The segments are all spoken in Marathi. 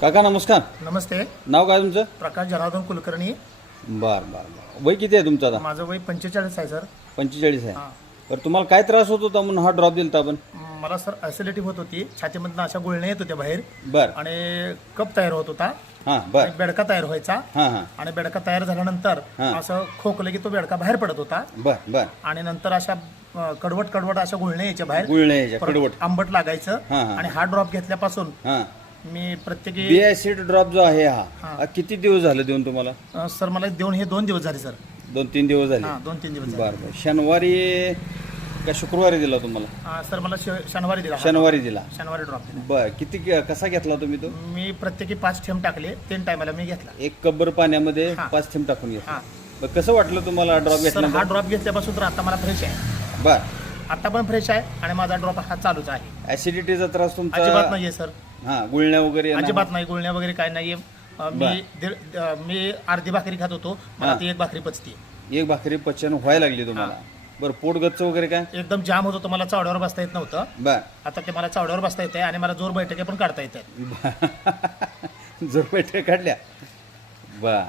काका नमस्कार. नमस्ते. नाव काय तुमचं? प्रकाश जनार्दन कुलकर्णी. बर बर बर. वय किती आहे तुमचं आता? माझं वय पंचेचाळीस आहे सर. पंचेचाळीस आहे. हां. तर तुम्हाला काय त्रास होत होता म्हणून हा ड्रॉप दिलता आपण? मला सर ॲसिडिटी होत होती. छातीमधनं अशा गुळण्या येत होत्या बाहेर. बर. आणि कप तयार होत होता. हां बर. आणि बेडका तयार व्हायचा. हां हां. आणि बेडका तयार झाल्यानंतर हां. असं खोकलं की तो बेडका बाहेर पडत होता. बर बर. आणि नंतर अशा अं, कडवट कडवट अशा गुळण्या यायच्या बाहेर. गुळण्या यायच्या परत कडवट. आंबट लागायचं. हां, हां. आणि हा ड्रॉप घेतल्यापासून हां. मी प्रत्येकी बी ऍसिड ड्रॉप जो आहे हा किती दिवस झाले देऊन तुम्हाला? अं, सर मला देऊन हे दोन दिवस झाले सर. दोन तीन दिवस झाले. हां दोन तीन दिवस झाले. बर बर. शनिवारी का शुक्रवारी दिला तुम्हाला? सर मला श- शनिवारी दिला. हा. शनिवारी दिला. शनिवारी ड्रॉप दिला. बर किती कसा घेतला तुम्ही तो? मी प्रत्येकी पाच थेंब टाकले तीन टायमाला मी घेतला. एक कब्बर पाण्यामध्ये हां. पाच थेंब टाकून घेतला. हा. बर कसं वाटलं तुम्हाला ड्रॉप सर हा घेतल्यानंतर ड्रॉप घेतल्यापासून तर आता मला फ्रेश आहे. बर. आता पण फ्रेश आहे आणि माझा ड्रॉप हा चालूच आहे. ऍसिडिटीचा त्रास अजिबात तुमचा नाहीये सर हा गुळण्या वगैरे नाही? अजिबात नाही गुळण्या वगैरे काय नाहीये. अं, मी दीड- अं, मी अर्धी भाकरी खात होतो. मला. ती एक भाकरी पचती. एक भाकरी पचन व्हायला लागली तुम्हाला. बरं पोट गच्च वगैरे काय? एकदम जाम होत होतं मला चावड्यावर बसता येत नव्हतं. बर. आता ते मला चावड्यावर बसता येते आणि मला जोर बैठके पण काढता येते जोर बैठक काढल्या. बा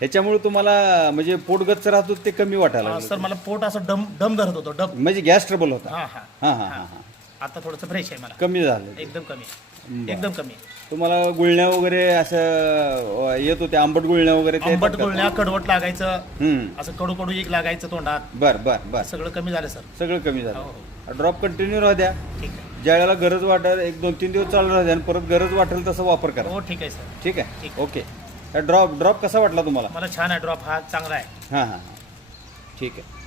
ह्याच्यामुळे तुम्हाला म्हणजे पोट गच्च राहत होतं ते कमी वाटायला लागलं सर मला पोट असं डम डम धरत होतं डम. म्हणजे गॅस ट्रबल होता. हा हा. हा हा हा हा. आता थोडंसं फ्रेश आहे मला. कमी झालं. एकदम कमी. एकदम कमी तुम्हाला गुळण्या वगैरे असं अं, येत होते आंबट गुळण्या वगैरे ते आंबट? गुळण्या कडवट लागायचं हम्म. असं कडू कडू एक लागायचं तोंडात. बर बर बर. सगळं कमी झालं सर. सगळं कमी हो झालं हो ड्रॉप कंटिन्यू राहू द्या. ठीक आहे. ज्या वेळेला गरज वाटेल एक दोन तीन दिवस चालू राहू द्या आणि परत गरज वाटेल तसं वापर करा. हो ठीक आहे सर. ठीक आहे? ठीक. ओके. ड्रॉप ड्रॉप कसा वाटला तुम्हाला? मला छान आहे ड्रॉप हा चांगला आहे. हां हां हां. ठीक आहे.